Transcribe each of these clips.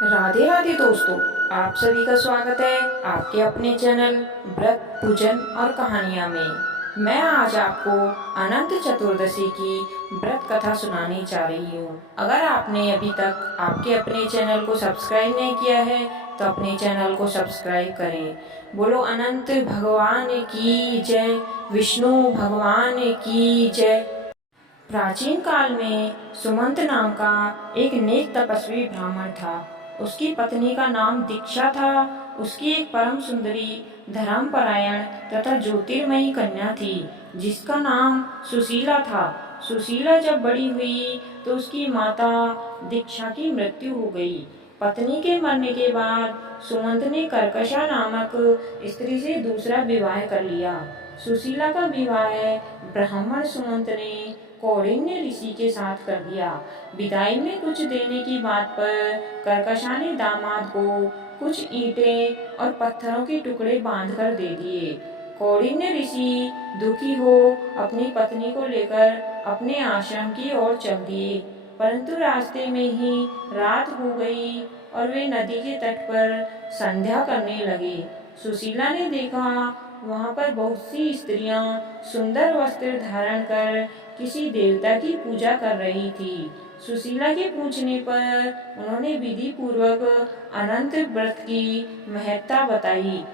राधे राधे दोस्तों, आप सभी का स्वागत है आपके अपने चैनल व्रत पूजन और कहानियाँ में। मैं आज आपको अनंत चतुर्दशी की व्रत कथा सुनाने जा रही हूँ। अगर आपने अभी तक आपके अपने चैनल को सब्सक्राइब नहीं किया है तो अपने चैनल को सब्सक्राइब करें। बोलो अनंत भगवान की जय, विष्णु भगवान की जय। प्राचीन काल में सुमंत नाम का एक नेक तपस्वी ब्राह्मण था। उसकी पत्नी का नाम दीक्षा था। उसकी एक परम सुंदरी, धर्मपरायण तथा ज्योतिर्मयी कन्या थी जिसका नाम सुशीला था। सुशीला जब बड़ी हुई तो उसकी माता दीक्षा की मृत्यु हो गई। पत्नी के मरने के बाद सुमंत ने कर्कशा नामक स्त्री से दूसरा विवाह कर लिया। सुशीला का विवाह ब्राह्मण सुमंत ने कौंडिन्य ऋषि के साथ कर दिया। विदाई में कुछ देने की बात पर कर्कशा ने दामाद को कुछ ईंटें और पत्थरों के टुकड़े बांध कर दे दिए। कौंडिन्य ऋषि दुखी हो अपनी पत्नी को लेकर अपने आश्रम की ओर चल दिए, परंतु रास्ते में ही रात हो गई और वे नदी के तट पर संध्या करने लगे। सुशीला ने देखा वहां पर बहुत सी स्त्रियां सुंदर वस्त्र धारण कर किसी देवता की पूजा कर रही थी। सुशीला के पूछने पर उन्होंने विधि पूर्वक अनंत व्रत की महत्ता बताई।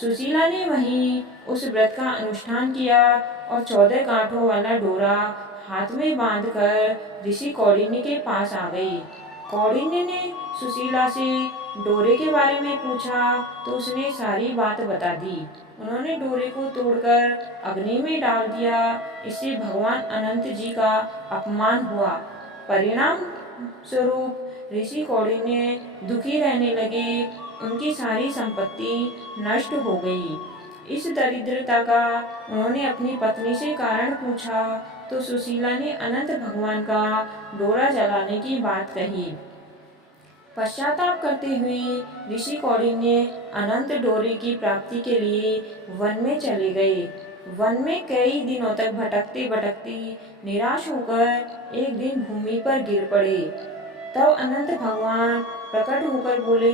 सुशीला ने वहीं उस व्रत का अनुष्ठान किया और 14 गांठों वाला डोरा हाथ में बांधकर ऋषि कौंडिन्य के पास आ गई। कौंडिन्य ने सुशीला से डोरे के बारे में पूछा तो उसने सारी बात बता दी। उन्होंने डोरे को तोड़कर अग्नि में डाल दिया। इससे भगवान अनंत जी का अपमान हुआ। परिणाम स्वरूप ऋषि कौंडिन्य दुखी रहने लगे। उनकी सारी संपत्ति नष्ट हो गई। इस दरिद्रता का उन्होंने अपनी पत्नी से कारण पूछा तो सुशीला ने अनंत भगवान का डोरा जलाने की बात कही। पश्चाताप करते हुए ऋषि कौंडिन्य अनंत डोरे की प्राप्ति के लिए वन में चले गए। वन में कई दिनों तक भटकते भटकते निराश होकर एक दिन भूमि पर गिर पड़े। तब अनंत भगवान प्रकट होकर बोले,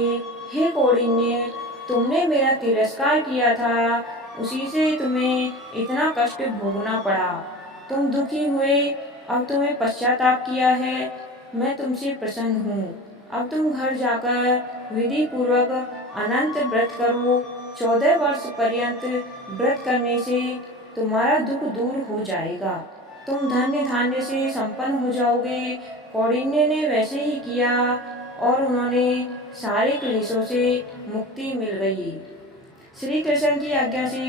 हे कौंडिन्य, तुमने मेरा तिरस्कार किया था, उसी से तुम्हें इतना कष्ट भोगना पड़ा। तुम दुखी हुए, अब तुम्हें पश्चाताप किया है, मैं तुमसे प्रसन्न हूँ। अब तुम घर जाकर विधि पूर्वक अनंत व्रत करो। 14 वर्ष पर्यंत व्रत करने से तुम्हारा दुख दूर हो जाएगा। तुम धन्य धान्य से संपन्न हो जाओगे। कौंडिन्य ने वैसे ही किया और उन्होंने सारे क्लेशों से मुक्ति मिल गई। श्री कृष्ण की आज्ञा से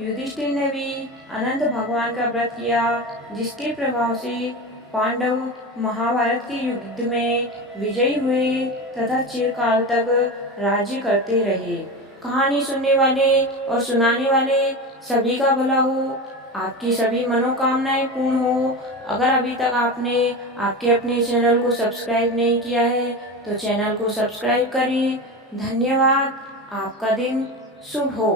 युधिष्ठिर ने भी अनंत भगवान का व्रत किया, जिसके प्रभाव से पांडव महाभारत के युद्ध में विजयी हुए तथा चिरकाल तक राज्य करते रहे। कहानी सुनने वाले और सुनाने वाले सभी का भला हो, आपकी सभी मनोकामनाएं पूर्ण हो। अगर अभी तक आपने आपके अपने चैनल को सब्सक्राइब नहीं किया है तो चैनल को सब्सक्राइब करिए। धन्यवाद। आपका दिन शुभ हो।